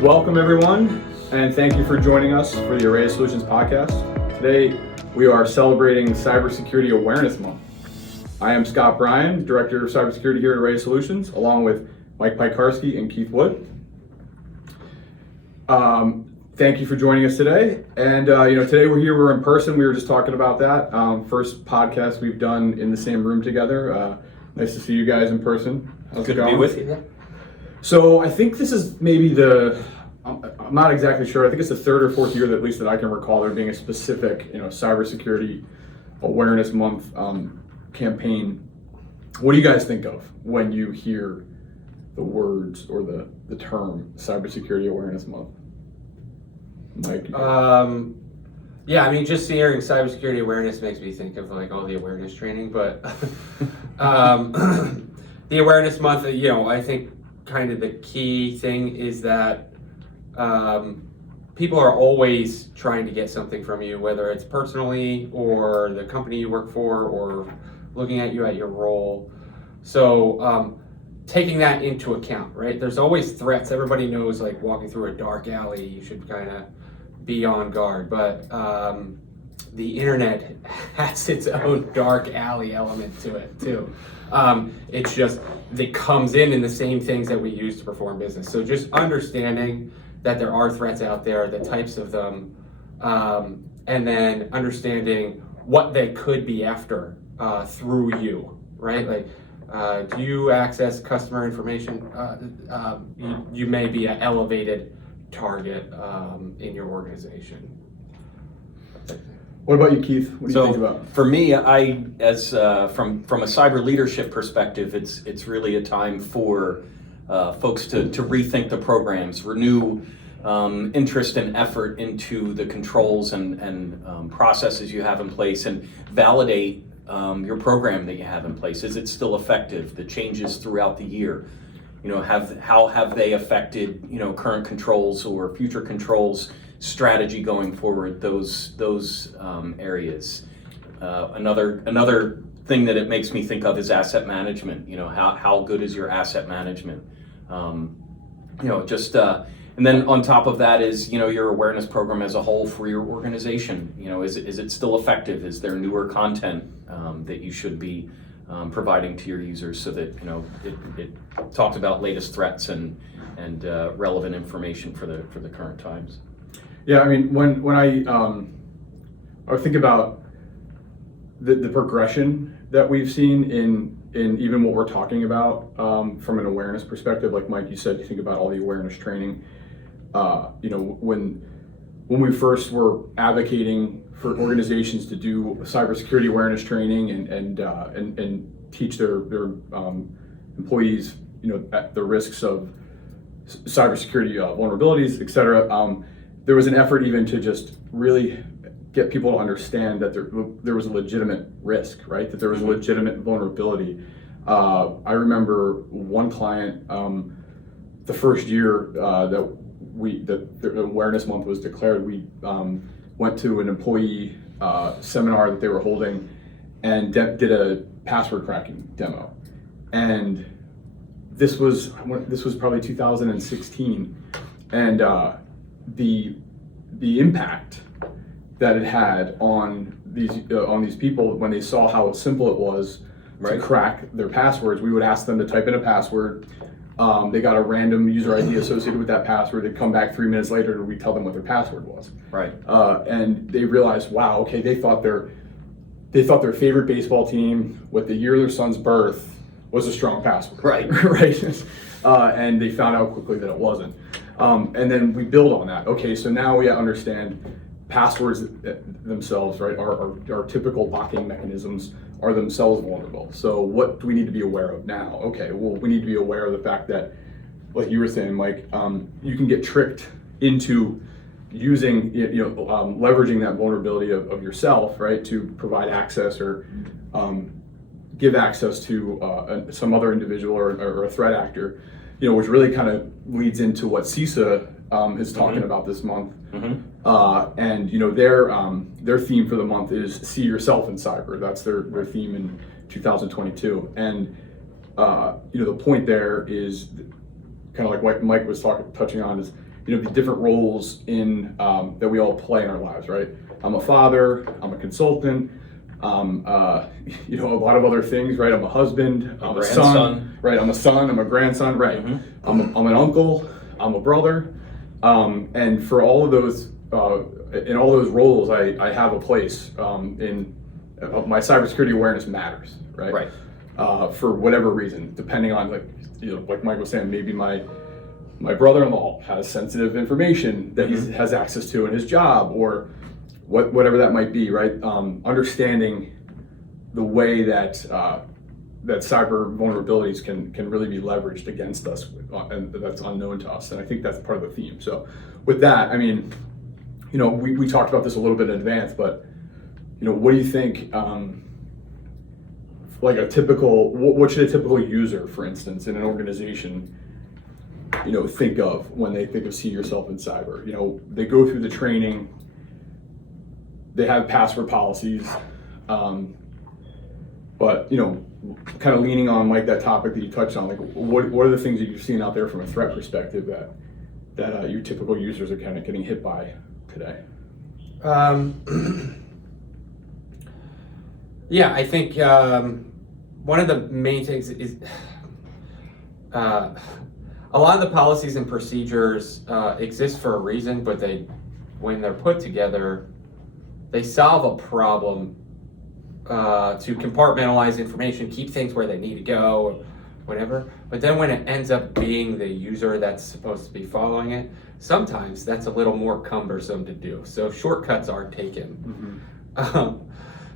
Welcome everyone, and thank you for joining us for the Arraya Solutions podcast. Today we are celebrating Cybersecurity Awareness Month. I am Scott Brion, Director of Cybersecurity here at Arraya Solutions, along with Mike Piekarski and Keith Wood. Thank you for joining us today. And today we're in person. We were just talking about that. First podcast we've done in the same room together. Nice to see you guys in person. How's it going? Good to be with you. So I think this is maybe I'm not exactly sure. I think it's the third or fourth year that at least that I can recall there being a specific, Cybersecurity Awareness Month campaign. What do you guys think of when you hear the words or the term Cybersecurity Awareness Month? Mike? Just hearing cybersecurity awareness makes me think of like all the awareness training, but the awareness month, I think kind of the key thing is that people are always trying to get something from you, whether it's personally or the company you work for or looking at you at your role. So taking that into account, right? There's always threats. Everybody knows, like walking through a dark alley, you should kind of be on guard, but the internet has its own dark alley element to it too. It's just, it comes in the same things that we use to perform business. So just understanding that there are threats out there, the types of them, and then understanding what they could be after through you, right? Like, do you access customer information? You may be an elevated target in your organization. What about you, Keith? What do you think about? For me, from a cyber leadership perspective, it's really a time for folks to rethink the programs, renew interest and effort into the controls and processes you have in place, and validate your program that you have in place. Is it still effective? The changes throughout the year, how have they affected current controls or future controls strategy going forward? Those areas. Another thing that it makes me think of is asset management. How good is your asset management? And then on top of that is your awareness program as a whole for your organization. Is it still effective? Is there newer content that you should be providing to your users so that it talks about latest threats and relevant information for the current times? Yeah, I mean, when I think about the progression that we've seen in even what we're talking about from an awareness perspective, like Mike, you said, you think about all the awareness training. When we first were advocating for organizations to do cybersecurity awareness training and teach their employees, at the risks of cybersecurity vulnerabilities, et cetera. There was an effort even to just really get people to understand that there was a legitimate risk, right? That there was a legitimate vulnerability. I remember one client, the first year that the Awareness Month was declared, we went to an employee seminar that they were holding and did a password cracking demo. And this was probably 2016, and the impact that it had on these people when they saw how simple it was to crack their passwords. We would ask them to type in a password. They got a random user ID associated with that password. They'd come back 3 minutes later and we'd tell them what their password was. Right. And they realized, wow, okay, they thought their favorite baseball team with the year of their son's birth was a strong password. Right. Right. And they found out quickly that it wasn't. And then we build on that. Okay, so now we understand passwords themselves, right, our typical locking mechanisms are themselves vulnerable. So what do we need to be aware of now? Okay, well, we need to be aware of the fact that, like you were saying, Mike, you can get tricked into using, leveraging that vulnerability of yourself, right, to provide access or give access to some other individual or a threat actor, which really kind of leads into what CISA is talking about this month. And their theme for the month is see yourself in cyber. That's their theme in 2022. And the point there is kind of like what Mike was touching on is the different roles in that we all play in our lives, right? I'm a father, I'm a consultant, a lot of other things, right? I'm a husband, I'm a son, right? I'm a son, I'm a grandson, right? I'm an uncle, I'm a brother, and for all of those, in all those roles, I have a place in my cybersecurity awareness matters, right? Right. For whatever reason, depending on like Mike was saying, maybe my brother-in-law has sensitive information that he has access to in his job, or whatever that might be, right? Understanding the way that that cyber vulnerabilities can really be leveraged against us, and that's unknown to us. And I think that's part of the theme. So with that, I mean, we talked about this a little bit in advance, but what do you think? Like what should a typical user, for instance, in an organization, think of when they think of see yourself in cyber? They go through the training, they have password policies, but kind of leaning on like that topic that you touched on, like what are the things that you've seen out there from a threat perspective that your typical users are kind of getting hit by today? Yeah, I think one of the main things is a lot of the policies and procedures exist for a reason, but when they're put together, they solve a problem to compartmentalize information, keep things where they need to go, whatever. But then when it ends up being the user that's supposed to be following it, sometimes that's a little more cumbersome to do. So shortcuts are taken.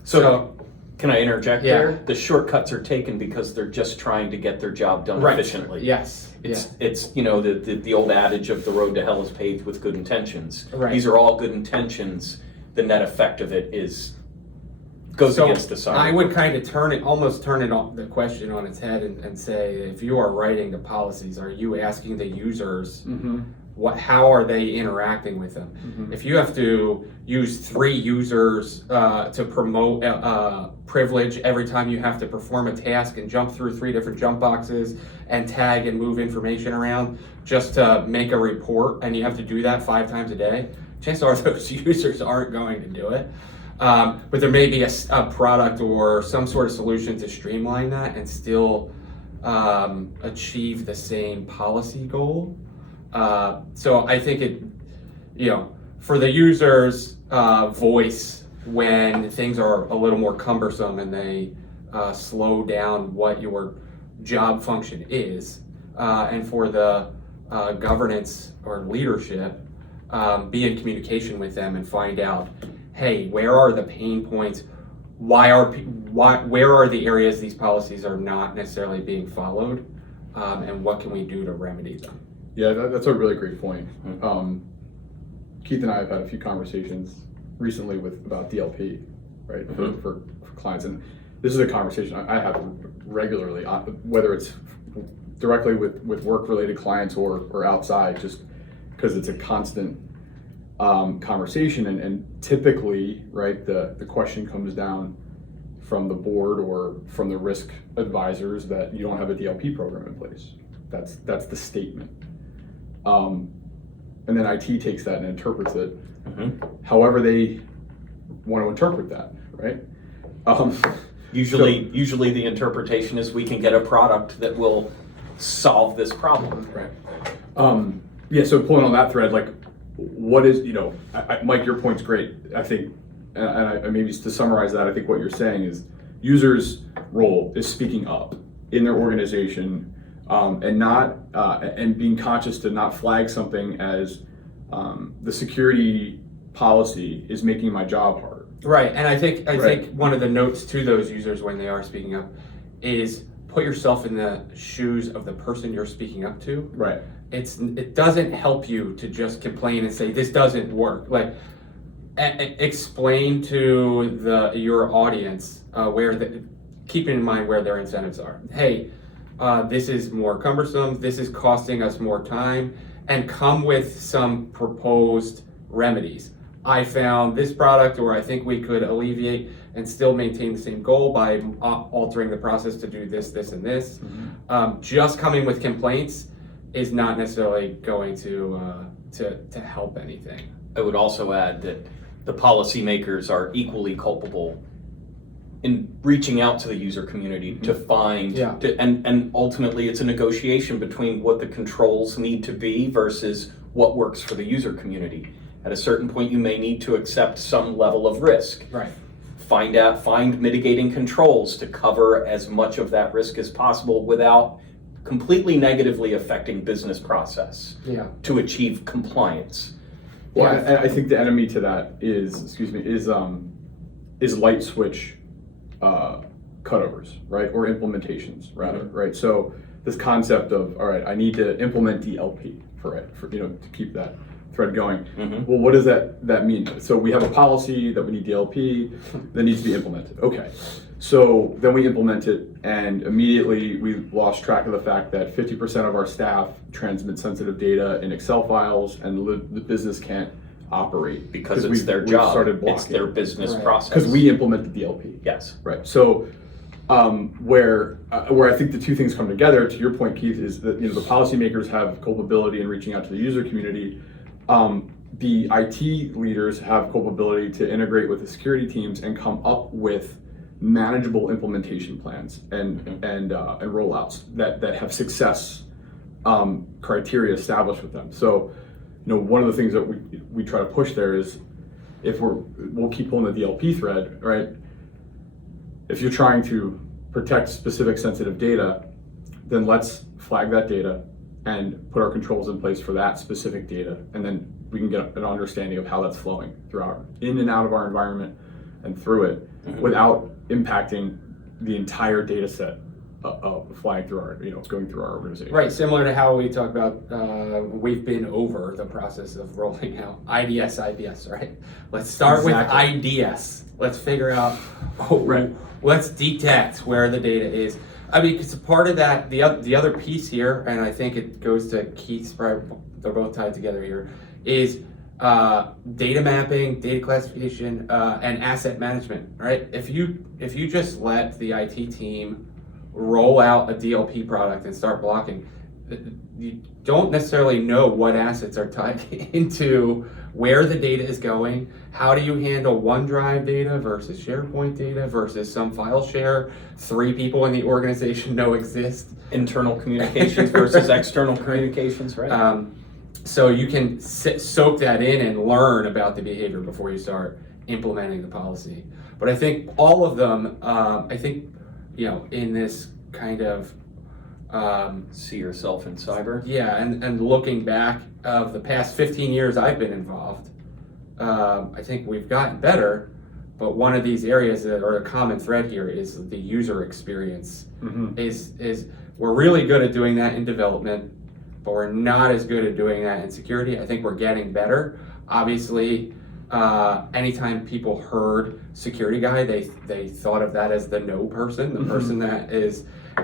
So can I interject Yeah. there? The shortcuts are taken because they're just trying to get their job done efficiently. Yes. It's the old adage of the road to hell is paved with good intentions. Right. These are all good intentions. The net effect of it goes against the cyber. I would kind of almost turn the question on its head and say, if you are writing the policies, are you asking the users how are they interacting with them? If you have to use 3 users to promote privilege every time you have to perform a task and jump through 3 different jump boxes and tag and move information around just to make a report, and you have to do that 5 times a day, chances are those users aren't going to do it. But there may be a product or some sort of solution to streamline that and still achieve the same policy goal. So I think for the user's voice, when things are a little more cumbersome and they slow down what your job function is, and for the governance or leadership, be in communication with them and find out, hey, where are the pain points? Where are the areas these policies are not necessarily being followed, and what can we do to remedy them? Yeah, that's a really great point. Keith and I have had a few conversations recently about DLP, right, for clients, and this is a conversation I have regularly, whether it's directly with work-related clients or outside, just because it's a constant conversation, and typically, right, the question comes down from the board or from the risk advisors that you don't have a DLP program in place. That's the statement. And then IT takes that and interprets it however they want to interpret that, right? Usually the interpretation is we can get a product that will solve this problem. Right. Yeah, so pulling on that thread, like, what is, Mike, your point's great. I think, and I maybe to summarize that, I think what you're saying is users' role is speaking up in their organization, and being conscious to not flag something as the security policy is making my job harder. Right, and I think one of the notes to those users when they are speaking up is put yourself in the shoes of the person you're speaking up to. Right. It doesn't help you to just complain and say this doesn't work. Like, explain to your audience keeping in mind where their incentives are. Hey, this is more cumbersome. This is costing us more time, and come with some proposed remedies. I found this product, or I think we could alleviate and still maintain the same goal by altering the process to do this, this, and this. Just coming with complaints is not necessarily going to to help anything. I would also add that the policymakers are equally culpable in reaching out to the user community to find, Yeah. and ultimately it's a negotiation between what the controls need to be versus what works for the user community. At a certain point, you may need to accept some level of risk. Right. Find mitigating controls to cover as much of that risk as possible without completely negatively affecting business process Yeah. to achieve compliance. Well, Yeah. I think the enemy to that is light switch cutovers, right, or implementations rather, right? So this concept of, all right, I need to implement DLP for to keep that thread going. Well, what does that mean? So we have a policy that we need DLP that needs to be implemented. Okay, so then we implement it, and immediately we lost track of the fact that 50% of our staff transmit sensitive data in Excel files, and the business can't operate Because it's their job, it's their business process. because we implement the DLP. Yes. Right. So where I think the two things come together, to your point, Keith, is that the policymakers have culpability in reaching out to the user community. The IT leaders have culpability to integrate with the security teams and come up with manageable implementation plans and rollouts that have success criteria established with them. So, one of the things that we try to push there is, if we'll keep pulling the DLP thread, right? If you're trying to protect specific sensitive data, then let's flag that data and put our controls in place for that specific data, and then we can get an understanding of how that's flowing in and out of our environment and through it, without impacting the entire data set flying through going through our organization. Right, similar to how we talk about, we've been over the process of rolling out IDS, IBS, right? Let's start with IDS. Let's figure out, let's detect where the data is. I mean, it's a part of that, the other piece here, and I think it goes to Keith's, they're both tied together here, is data mapping, data classification, and asset management, right? If you just let the IT team roll out a DLP product and start blocking, you don't necessarily know what assets are tied into where the data is going. How do you handle OneDrive data versus SharePoint data versus some file share 3 people in the organization know exist? Internal communications versus external communications, right? So you can soak that in and learn about the behavior before you start implementing the policy. But I think all of them, in this kind of See yourself in cyber. yeah, and looking back of the past 15 years I've been involved, I think we've gotten better, but one of these areas that are a common thread here is the user experience. Is we're really good at doing that in development, but we're not as good at doing that in security. I think we're getting better. Obviously, anytime people heard security guy, they thought of that as the no person, the person that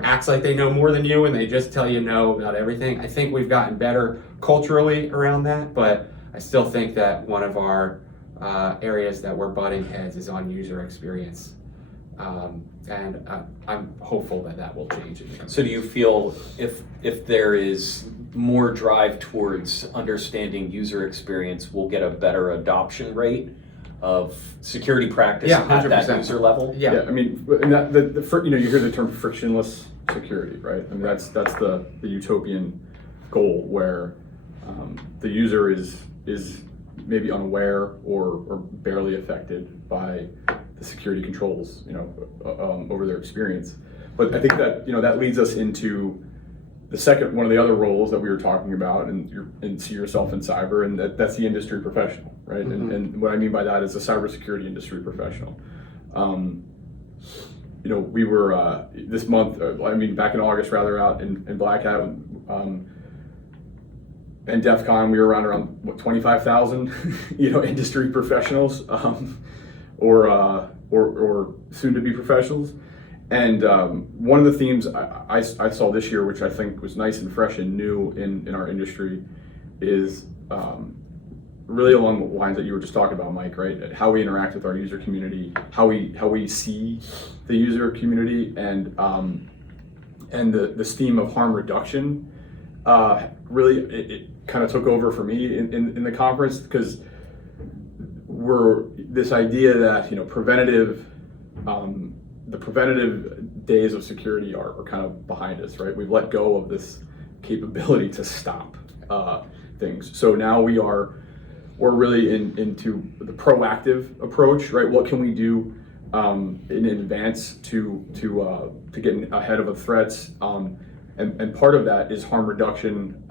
acts like they know more than you and they just tell you no about everything. I think we've gotten better culturally around that, but I still think that one of our areas that we're butting heads is on user experience. And I'm hopeful that will change. So do you feel if there is more drive towards understanding user experience, we'll get a better adoption rate of security practice at 100%. that user level? Yeah. I mean, and you hear the term frictionless security, right? I mean, that's the utopian goal where the user is maybe unaware or barely affected by the security controls, over their experience. But I think that that leads us into the second one of the other roles that we were talking about, and see yourself in cyber, and that's the industry professional, right? And what I mean by that is a cybersecurity industry professional. We were this month, back in August rather, out in Black Hat and DEF CON, we were around 25,000 industry professionals, or soon to be professionals. And one of the themes I saw this year, which I think was nice and fresh and new in our industry, is really along the lines that you were just talking about, Mike, right? How we interact with our user community, how we see the user community, and this theme of harm reduction. Really, kind of took over for me in the conference, because we're this idea that the preventative days of security are kind of behind us, right? We've let go of this capability to stop things. So now we're really into the proactive approach, right? What can we do in advance to get ahead of the threats? And part of that is harm reduction,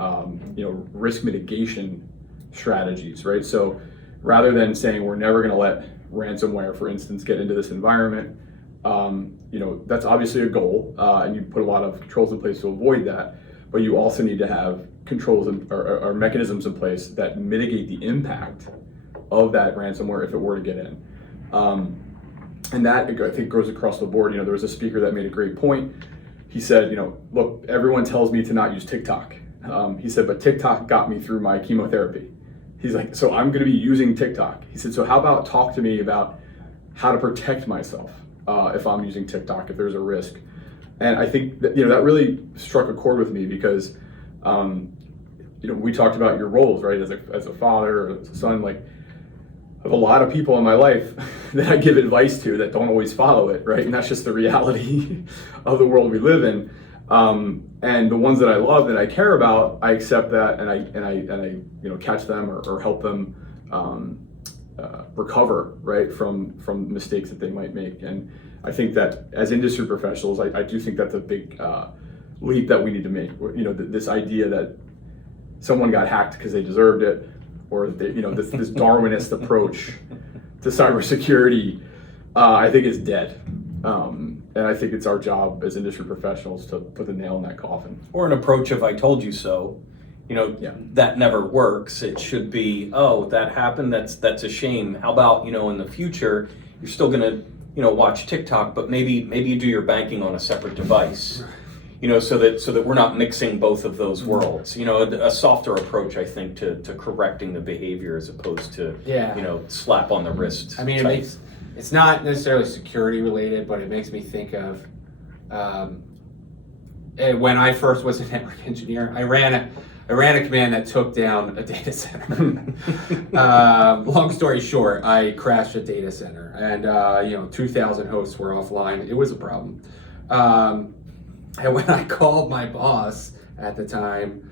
risk mitigation strategies, right? So rather than saying we're never going to let ransomware, for instance, get into this environment, that's obviously a goal, and you put a lot of controls in place to avoid that. But you also need to have controls or mechanisms in place that mitigate the impact of that ransomware if it were to get in. And that, I think, goes across the board. There was a speaker that made a great point. He said, look, everyone tells me to not use TikTok. He said, but TikTok got me through my chemotherapy. He's like, so I'm going to be using TikTok. He said, so how about talk to me about how to protect myself if I'm using TikTok, if there's a risk. And I think that, that really struck a chord with me because, we talked about your roles, right? As a father or as a son, like, I have a lot of people in my life that I give advice to that don't always follow it, right? And that's just the reality of the world we live in. And the ones that I love, that I care about, I accept that, and I catch them or help them recover, right, from mistakes that they might make. And I think that as industry professionals, I do think that's a big leap that we need to make. This idea that someone got hacked because they deserved it, or this Darwinist approach to cybersecurity, I think is dead. And I think it's our job as industry professionals to put the nail in that coffin. Or an approach of "I told you so." That never works. It should be, "Oh, that happened. That's a shame. How about in the future you're still gonna watch TikTok, but maybe you do your banking on a separate device." So that we're not mixing both of those worlds. A softer approach, I think, to correcting the behavior as opposed to slap on the wrist. I mean, it's not necessarily security related, but it makes me think of when I first was a network engineer, I ran a command that took down a data center. Long story short, I crashed a data center, and 2,000 hosts were offline. It was a problem. And when I called my boss at the time,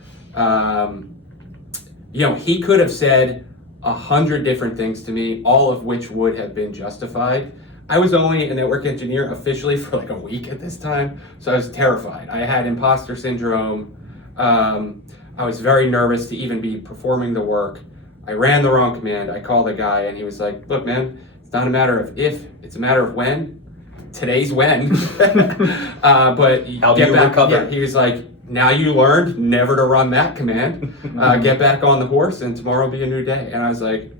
he could have said 100 different things to me, all of which would have been justified. I was only a network engineer officially for like a week at this time, so I was terrified. I had imposter syndrome. I was very nervous to even be performing the work. I ran the wrong command. I called the guy, and he was like, "Look, man, it's not a matter of if, it's a matter of when. Today's when." But how do you recover? Yeah, he was like, "Now you learned never to run that command. Get back on the horse, and tomorrow will be a new day." And I was like,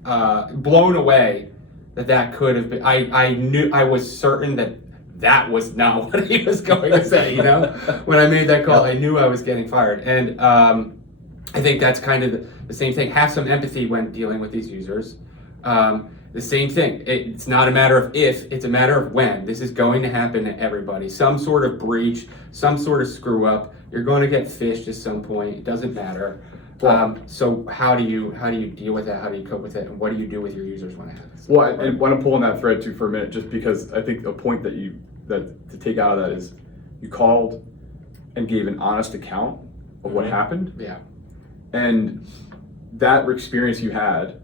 blown away that could have been. I was certain that was not what he was going to say. When I made that call, I knew I was getting fired. And I think that's kind of the same thing. Have some empathy when dealing with these users. The same thing. It's not a matter of if, it's a matter of when. This is going to happen to everybody. Some sort of breach, some sort of screw up. You're going to get phished at some point. It doesn't matter. So how do you deal with that? How do you cope with it? And what do you do with your users when it happens? Well, I want to pull on that thread too for a minute, just because I think a point that to take out of that is you called and gave an honest account of what happened. Yeah. And that experience you had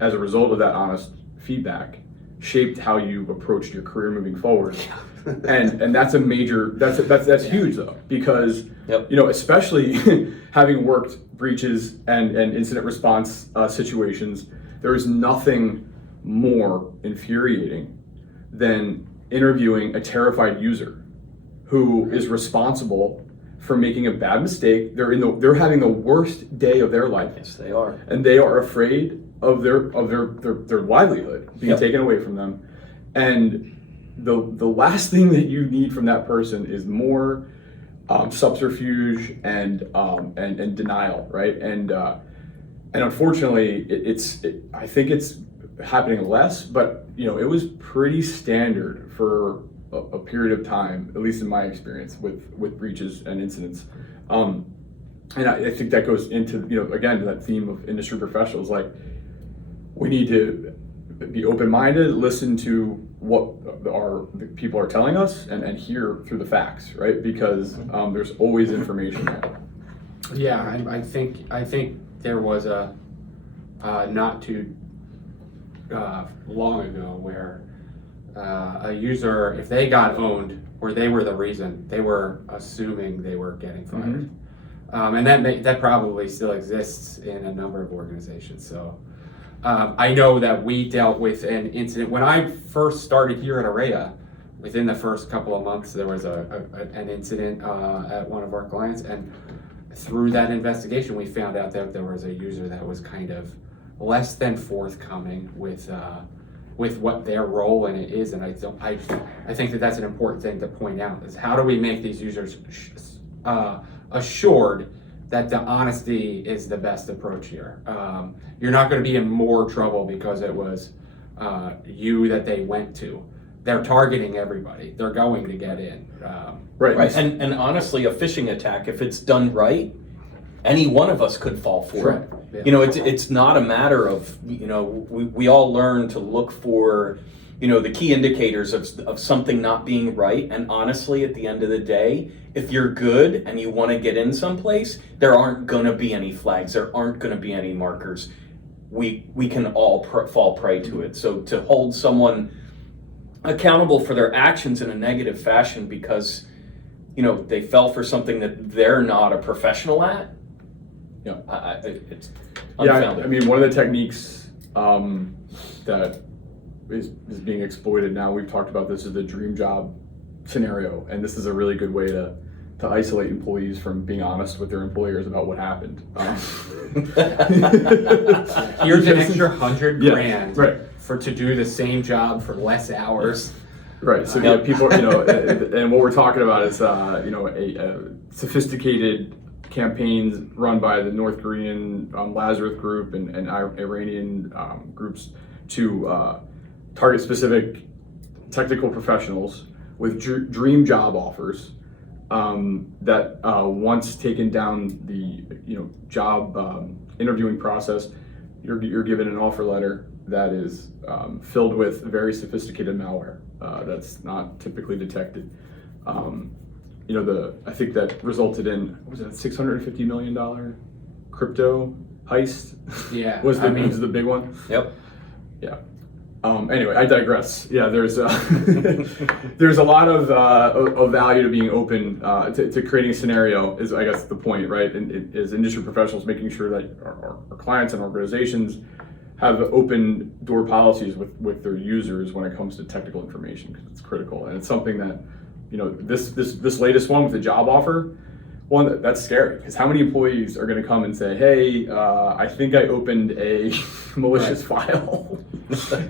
as a result of that honest feedback shaped how you approached your career moving forward. and that's a major, that's huge though, because especially having worked breaches and incident response situations, there is nothing more infuriating than interviewing a terrified user who is responsible for making a bad mistake. They're having the worst day of their life. Yes, they are. And they are afraid of their livelihood being taken away from them. And the last thing that you need from that person is more subterfuge and denial, right? And unfortunately, I think it's happening less, but it was pretty standard for a period of time, at least in my experience with breaches and incidents. And I think that goes into, again, to that theme of industry professionals. Like, we need to be open-minded, listen to what the people are telling us, and hear through the facts, right? Because there's always information there. Yeah, I think there was a not too long ago where a user, if they got owned or they were the reason, they were assuming they were getting fired. And that probably still exists in a number of organizations. So I know that we dealt with an incident when I first started here at Arraya. Within the first couple of months, there was an incident at one of our clients, and through that investigation, we found out that there was a user that was kind of less than forthcoming with what their role in it is. And I think that that's an important thing to point out, is how do we make these users assured that the honesty is the best approach here. You're not going to be in more trouble because it was you that they went to. They're targeting everybody. They're going to get in. Right. And honestly, a phishing attack, if it's done right, any one of us could fall for it. Yeah. It's not a matter of, we all learn to look for, the key indicators of something not being right. And honestly, at the end of the day, if you're good and you want to get in someplace, there aren't going to be any flags. There aren't going to be any markers. We can all fall prey to it. So to hold someone accountable for their actions in a negative fashion because, they fell for something that they're not a professional at, it's unfounded. I mean, one of the techniques that is being exploited now, we've talked about this, is the dream job scenario, and this is a really good way to isolate employees from being honest with their employers about what happened. Here's an extra $100,000 right. to do the same job for less hours. Right. So people, and what we're talking about is, a sophisticated campaigns run by the North Korean Lazarus group and Iranian groups to target specific technical professionals with dream job offers that once taken down the job interviewing process, you're given an offer letter that is filled with very sophisticated malware that's not typically detected. I think that resulted in, was it $650 million crypto heist? Yeah, was the big one? Yep. Yeah. Anyway, I digress. Yeah, there's there's a lot of value to being open to creating a scenario, is I guess the point, right? And as industry professionals, making sure that our clients and organizations have open door policies with their users when it comes to technical information, because it's critical, and it's something that this latest one with the job offer. That's scary, because how many employees are going to come and say, hey, I think I opened a malicious file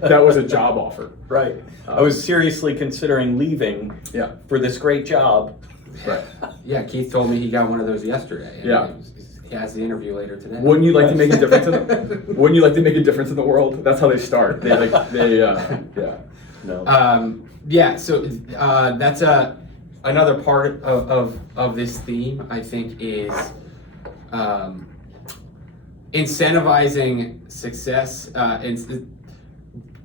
that was a job offer. Right. I was seriously considering leaving for this great job. Right. Yeah, Keith told me he got one of those yesterday. Yeah. He has the interview later today. Wouldn't you like to make a difference in them? Wouldn't you like to make a difference in the world? That's how they start. Yeah, so that's another part of this theme, I think, is incentivizing success,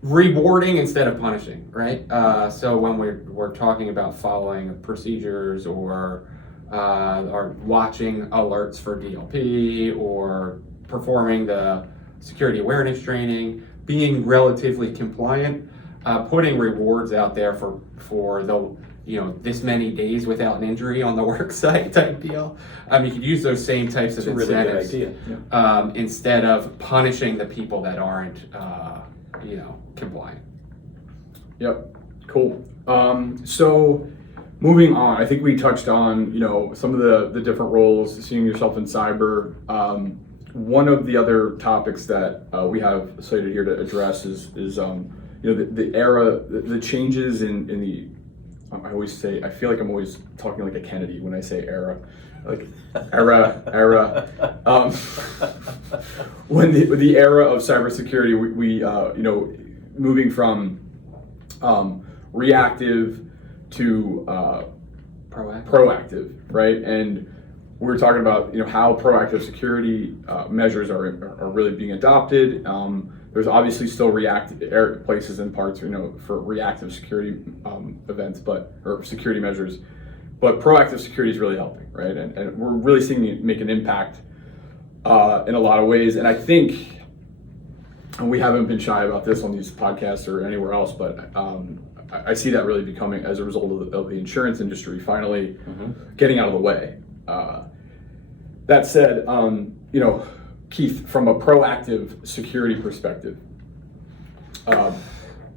rewarding instead of punishing, right? So when we're talking about following procedures or watching alerts for DLP or performing the security awareness training, being relatively compliant, putting rewards out there for the this many days without an injury on the work site type deal. You could use those same types of incentives, really good idea. Instead of punishing the people that aren't compliant. Yep. Cool. So moving on, I think we touched on some of the different roles, seeing yourself in cyber. One of the other topics that we have slated here to address is the era, the changes in the. I always say, I feel like I'm always talking like a Kennedy when I say era, like era. When the era of cybersecurity, we moving from reactive to proactive, right? And we were talking about how proactive security measures are really being adopted. There's obviously still places and parts for reactive security events, or security measures, but proactive security is really helping, right? And we're really seeing it make an impact in a lot of ways. And I think, and we haven't been shy about this on these podcasts or anywhere else, but I see that really becoming, as a result of the insurance industry finally getting out of the way. That said, Keith, from a proactive security perspective,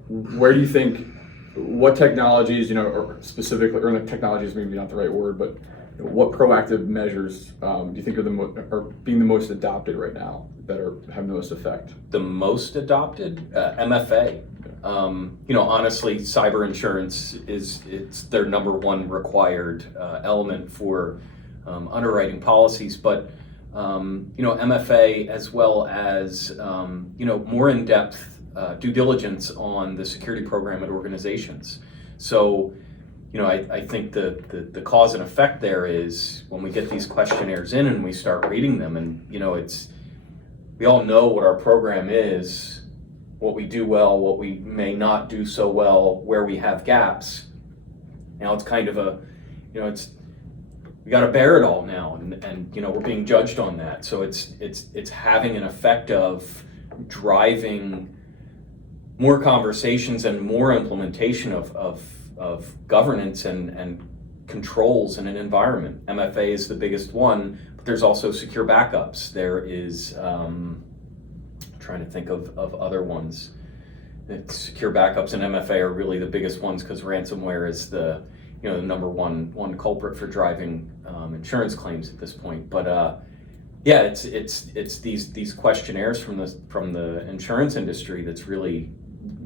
where do you think, what technologies, or specifically, or technologies maybe not the right word, but what proactive measures do you think are being the most adopted right now that have the most effect? The most adopted? MFA. Honestly, cyber insurance it's their number one required element for underwriting policies, but MFA, as well as more in-depth due diligence on the security program at organizations. So I think the cause and effect there is when we get these questionnaires in and we start reading them, and we all know what our program is, what we do well, what we may not do so well, where we have gaps. Now it's kind of we got to bear it all now, and we're being judged on that. So it's having an effect of driving more conversations and more implementation of governance and controls in an environment. MFA is the biggest one, but there's also secure backups. There is trying to think of other ones. Secure backups and MFA are really the biggest ones because ransomware is the number one culprit for driving insurance claims at this point. But it's these questionnaires from the insurance industry that's really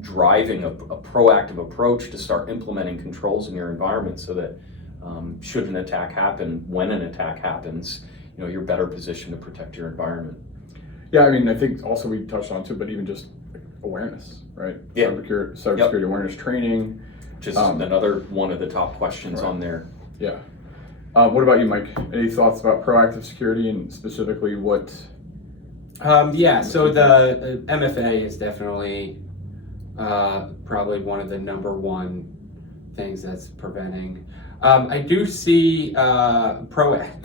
driving a proactive approach to start implementing controls in your environment so that should an attack happen, when an attack happens, you're better positioned to protect your environment. Yeah, I mean, I think also we touched on too, but even just awareness, right? Yeah. Cybersecurity awareness training. Which is another one of the top questions on there. Yeah. What about you, Mike? Any thoughts about proactive security and specifically what? So the MFA is definitely probably one of the number one things that's preventing. I do see proactive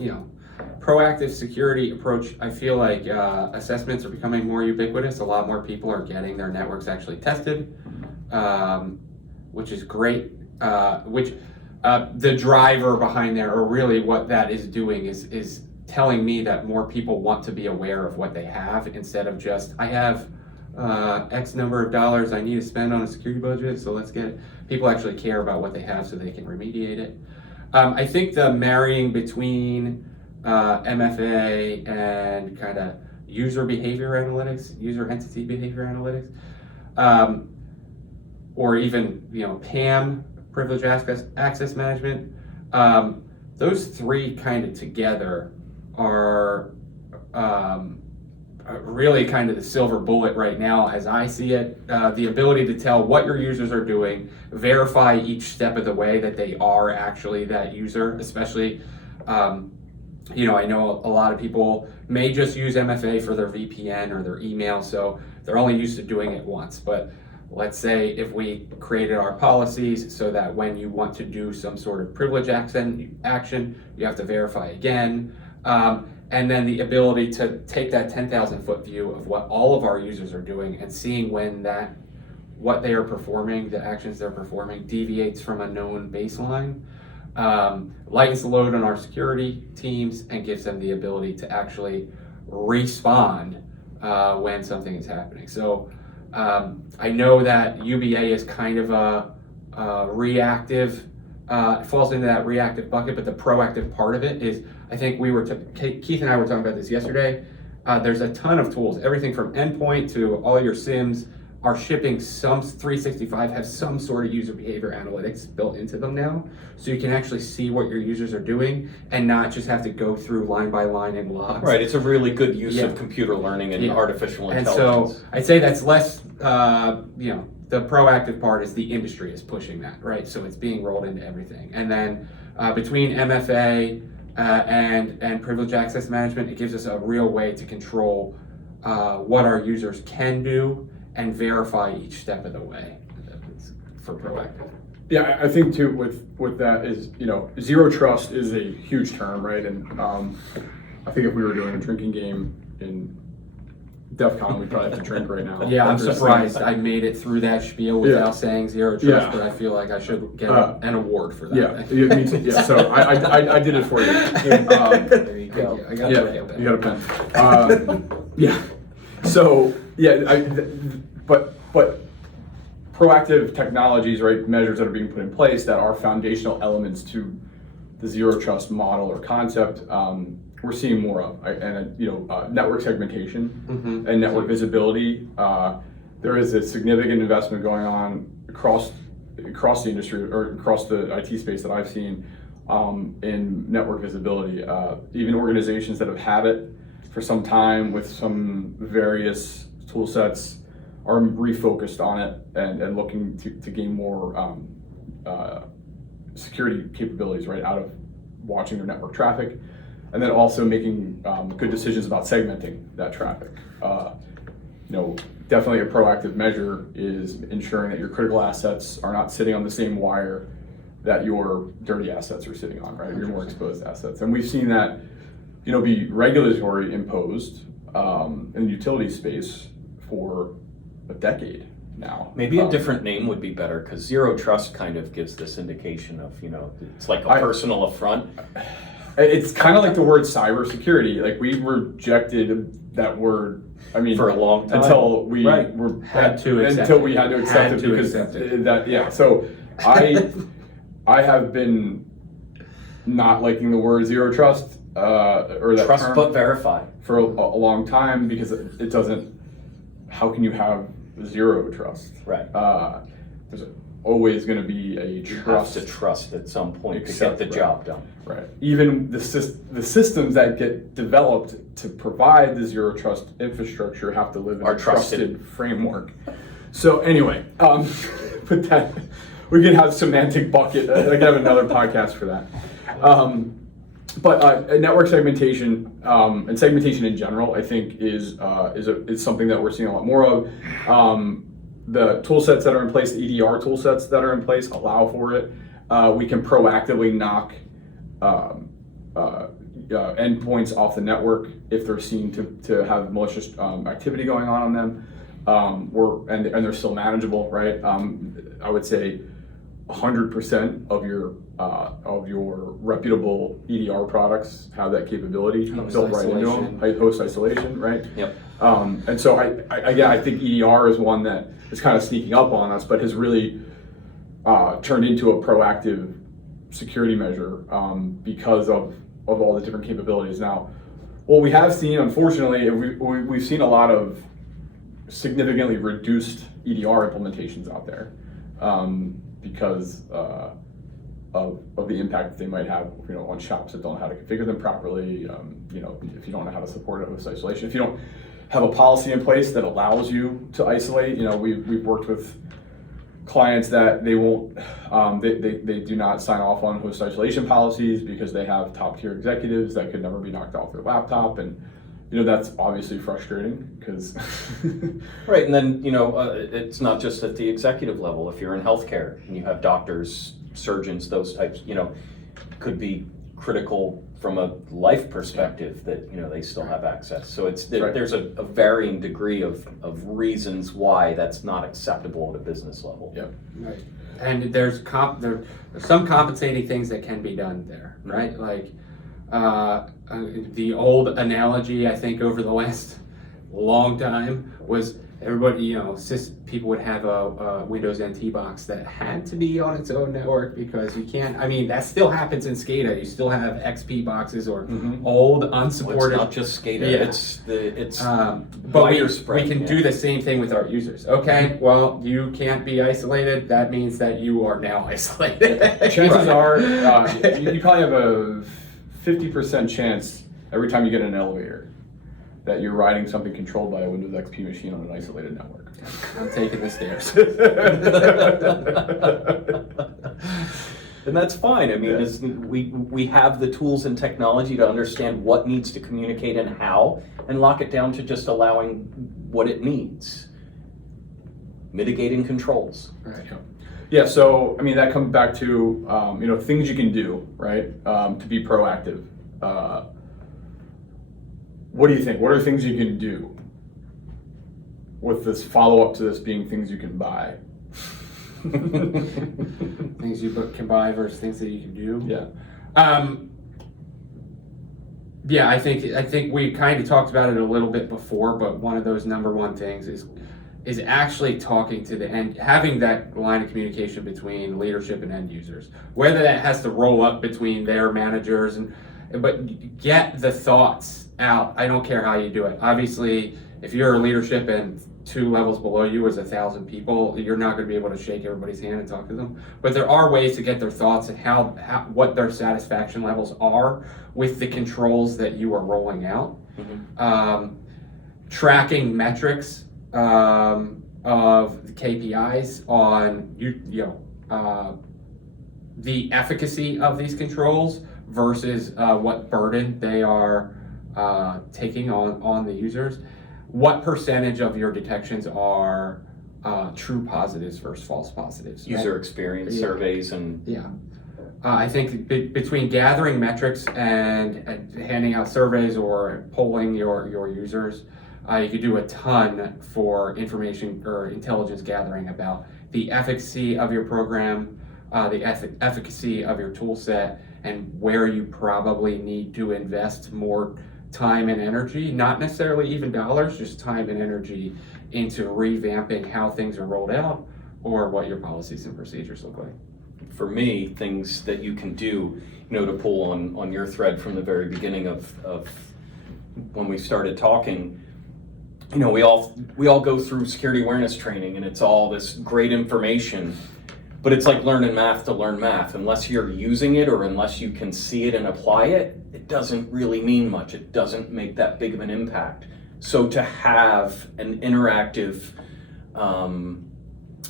security approach. I feel like assessments are becoming more ubiquitous. A lot more people are getting their networks actually tested, which is great. The driver behind there, or really what that is doing, is telling me that more people want to be aware of what they have instead of just, I have X number of dollars I need to spend on a security budget, so let's get it. People actually care about what they have so they can remediate it. I think the marrying between MFA and kind of user behavior analytics, user entity behavior analytics, or even PAM, privileged access management. Those three kind of together are really kind of the silver bullet right now as I see it. The ability to tell what your users are doing, verify each step of the way that they are actually that user, especially I know a lot of people may just use MFA for their VPN or their email, so they're only used to doing it once. But let's say if we created our policies so that when you want to do some sort of privilege action, you have to verify again. And then the ability to take that 10,000 foot view of what all of our users are doing and seeing when what they are performing, the actions they're performing, deviates from a known baseline, lightens the load on our security teams and gives them the ability to actually respond when something is happening. So I know that UBA is kind of a reactive, it falls into that reactive bucket, but the proactive part of it is, I think Keith and I were talking about this yesterday. There's a ton of tools, everything from endpoint to all your SIMs are shipping some 365 have some sort of user behavior analytics built into them now. So you can actually see what your users are doing and not just have to go through line by line and logs. Right, it's a really good use of computer learning and artificial intelligence. And so I'd say that's less, the proactive part is the industry is pushing that, right? So it's being rolled into everything. And then between MFA, and privileged access management, it gives us a real way to control what our users can do and verify each step of the way for proactive. Yeah, I think too with that is, zero trust is a huge term, right? And I think if we were doing a drinking game in DEF CON, we'd probably have to drink right now. Yeah, I'm surprised I made it through that spiel without saying zero trust, Yeah. but I feel like I should get an award for that. Yeah, me too. Yeah, so I did it for you. There you go. I got You got a pen. Yeah. So but proactive technologies, right? Measures that are being put in place that are foundational elements to the zero trust model or concept. We're seeing more of, and network segmentation and network visibility. There is a significant investment going on across the industry or across the IT space that I've seen in network visibility. Even organizations that have had it for some time with some various tool sets are refocused on it and looking to gain more security capabilities right out of watching their network traffic. And then also making good decisions about segmenting that traffic. Definitely a proactive measure is ensuring that your critical assets are not sitting on the same wire that your dirty assets are sitting on, right? Your more exposed assets. And we've seen that, be regulatory imposed in the utility space for a decade now. Maybe a different name would be better, because zero trust kind of gives this indication of, it's like a personal affront. It's kind of like the word cybersecurity. Like, we rejected that word. I mean, for a long time until we had to accept it because that. Yeah. So I have been not liking the word zero trust or that trust term but verify for a long time, because it doesn't. How can you have zero trust? Right. There's always going to be a trust. You have to trust at some point to get the job done. Right. Even the systems that get developed to provide the zero trust infrastructure have to live in a trusted framework. So anyway, put that. We can have semantic bucket. I can have another podcast for that. But network segmentation and segmentation in general, I think, is something that we're seeing a lot more of. The tool sets that are in place, the EDR tool sets that are in place, allow for it. We can proactively knock endpoints off the network if they're seen to have malicious activity going on them. And they're still manageable, right? I would say 100% of your reputable EDR products have that capability built right into them. Host isolation, right? Yep. And so I think EDR is one that is kind of sneaking up on us, but has really turned into a proactive security measure because of all the different capabilities. Now, what we have seen, unfortunately, we've seen a lot of significantly reduced EDR implementations out there because of the impact that they might have, on shops that don't know how to configure them properly. If you don't know how to support host isolation, if you don't have a policy in place that allows you to isolate. We've worked with clients that they won't, they do not sign off on host isolation policies because they have top tier executives that could never be knocked off their laptop, and that's obviously frustrating because right. And then it's not just at the executive level. If you're in healthcare and you have doctors, surgeons, those types, could be critical from a life perspective that they still have access. So there's a varying degree of reasons why that's not acceptable at a business level. Yeah. Right. And there's some compensating things that can be done there, right? Like the old analogy, I think, over the last long time was everybody, people would have a Windows NT box that had to be on its own network because you can't, that still happens in SCADA. You still have XP boxes or old unsupported. Well, it's not just SCADA, it's but we can do the same thing with our users. Okay, well, you can't be isolated. That means that you are now isolated. Chances are, you probably have a 50% chance every time you get in an elevator that you're riding something controlled by a Windows XP machine on an isolated network. I'm taking the stairs. And that's fine. I mean, we have the tools and technology to understand what needs to communicate and how, and lock it down to just allowing what it needs. Mitigating controls. Right. Yeah. So, I mean, that comes back to, things you can do, right? To be proactive. What do you think? What are things you can do with this follow-up to this being things you can buy? Things you can buy versus things that you can do. Yeah. Yeah, I think we kind of talked about it a little bit before, but one of those number one things is actually talking to the end, having that line of communication between leadership and end users. Whether that has to roll up between their managers but get the thoughts out. I don't care how you do it. Obviously, if you're a leadership and 2 levels below you is 1,000 people, you're not going to be able to shake everybody's hand and talk to them. But there are ways to get their thoughts and how what their satisfaction levels are with the controls that you are rolling out. Mm-hmm. Tracking metrics of the KPIs on the efficacy of these controls versus what burden they are taking on the users. What percentage of your detections are true positives versus false positives? User experience surveys and... Yeah. I think between gathering metrics and handing out surveys or polling your users, you could do a ton for information or intelligence gathering about the efficacy of your program, the efficacy of your tool set, and where you probably need to invest more time and energy, not necessarily even dollars, just time and energy into revamping how things are rolled out or what your policies and procedures look like. For me, things that you can do, to pull on your thread from the very beginning of when we started talking, we all go through security awareness training and it's all this great information, but it's like learning math to learn math. Unless you're using it or unless you can see it and apply it, it doesn't really mean much. It doesn't make that big of an impact. So to have an interactive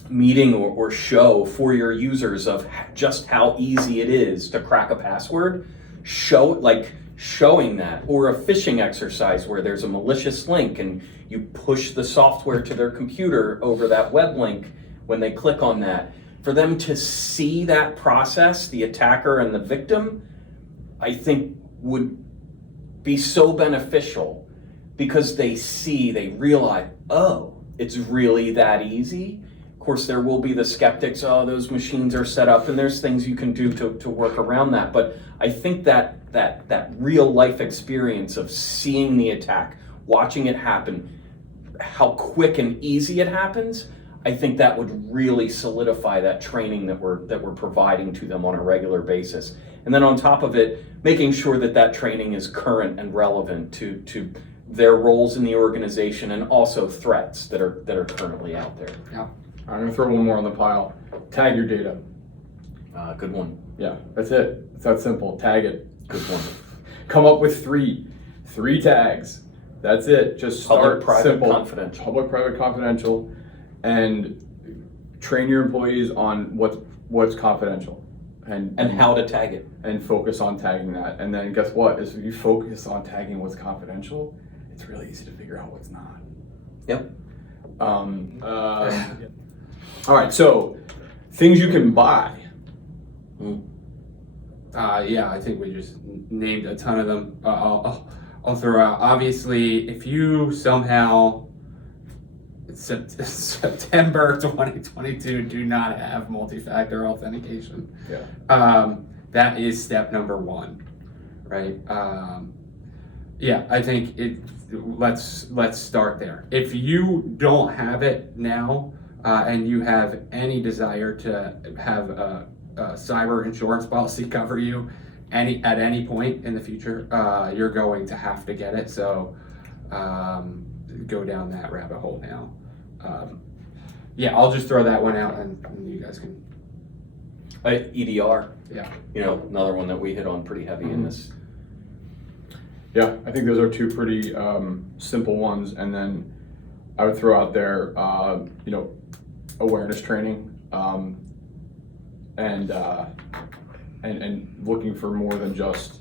meeting or show for your users of just how easy it is to crack a password, showing that, or a phishing exercise where there's a malicious link and you push the software to their computer over that web link when they click on that. For them to see that process, the attacker and the victim, I think would be so beneficial because they realize, oh, it's really that easy. Of course, there will be the skeptics, oh, those machines are set up, and there's things you can do to work around that. But I think that real life experience of seeing the attack, watching it happen, how quick and easy it happens, I think that would really solidify that training that we're providing to them on a regular basis. And then on top of it, making sure that training is current and relevant to their roles in the organization and also threats that are currently out there. Yeah. I'm going to throw one more on the pile. Tag your data. Good one. Yeah, that's it. It's that simple. Tag it. Good one. Come up with three tags. That's it. Just start Public, private, simple. confidential. Public, private, confidential, and train your employees on what's confidential and how to tag it. And focus on tagging that. And then guess what? If you focus on tagging what's confidential, it's really easy to figure out what's not. Yep. All right. So things you can buy. Yeah, I think we just named a ton of them. I'll throw out, obviously, if you somehow, September 2022, do not have multi-factor authentication. Yeah. That is step number 1, right? Yeah, I think let's start there. If you don't have it now, and you have any desire to have a cyber insurance policy cover you at any point in the future, you're going to have to get it. So go down that rabbit hole now. Yeah, I'll just throw that one out and you guys can. EDR. Yeah. Another one that we hit on pretty heavy in this. Yeah, I think those are 2 pretty simple ones. And then I would throw out there, awareness training. and looking for more than just,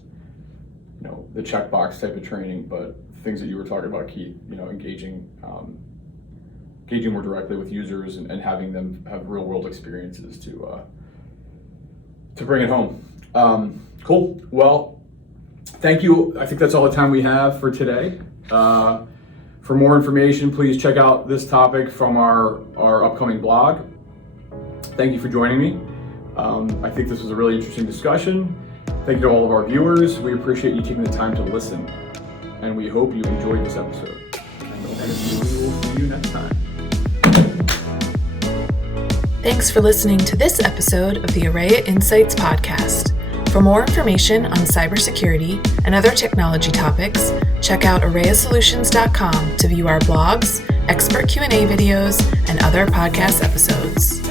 the checkbox type of training, but things that you were talking about, Keith, engaging more directly with users and having them have real world experiences to bring it home. Cool. Well, thank you. I think that's all the time we have for today. For more information, please check out this topic from our upcoming blog. Thank you for joining me. I think this was a really interesting discussion. Thank you to all of our viewers. We appreciate you taking the time to listen, and we hope you enjoyed this episode. And we will see you next time. Thanks for listening to this episode of the Arraya Insights Podcast. For more information on cybersecurity and other technology topics, check out arrayasolutions.com to view our blogs, expert Q&A videos, and other podcast episodes.